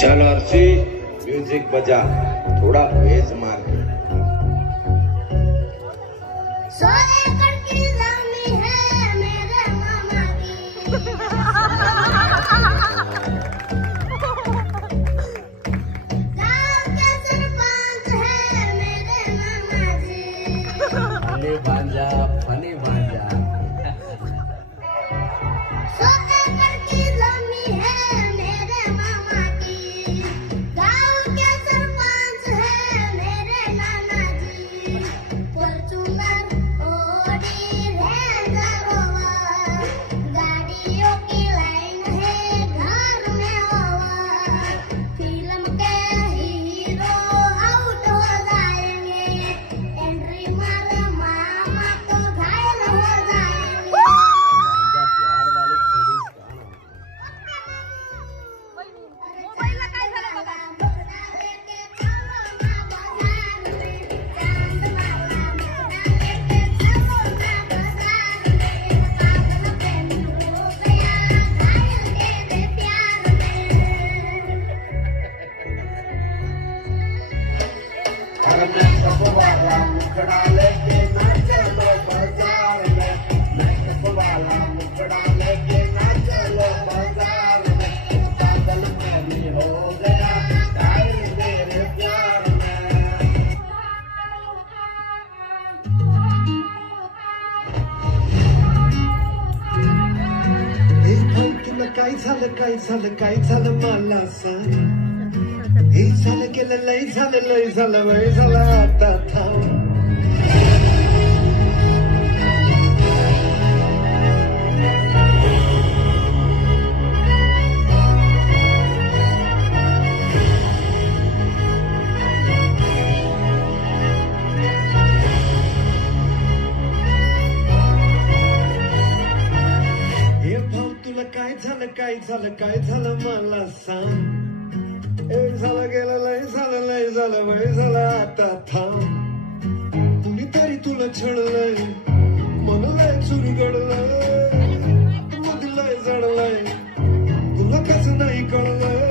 चल अर्शी म्यूजिक बजा, थोड़ा वेज मार के। भांजा फनी भांजा काय झालं मला सांग, हे झालं गेलं लय झालं वय झालं आता थांब। काय झालं मला सांग, एक झालं गेलं लय झालं वय झालं आता थांब। कुणीतरी तुला छळलंय, मन लय चुरगडलंय, मधलंय जडलंय, तुला कसं नाही कळलंय।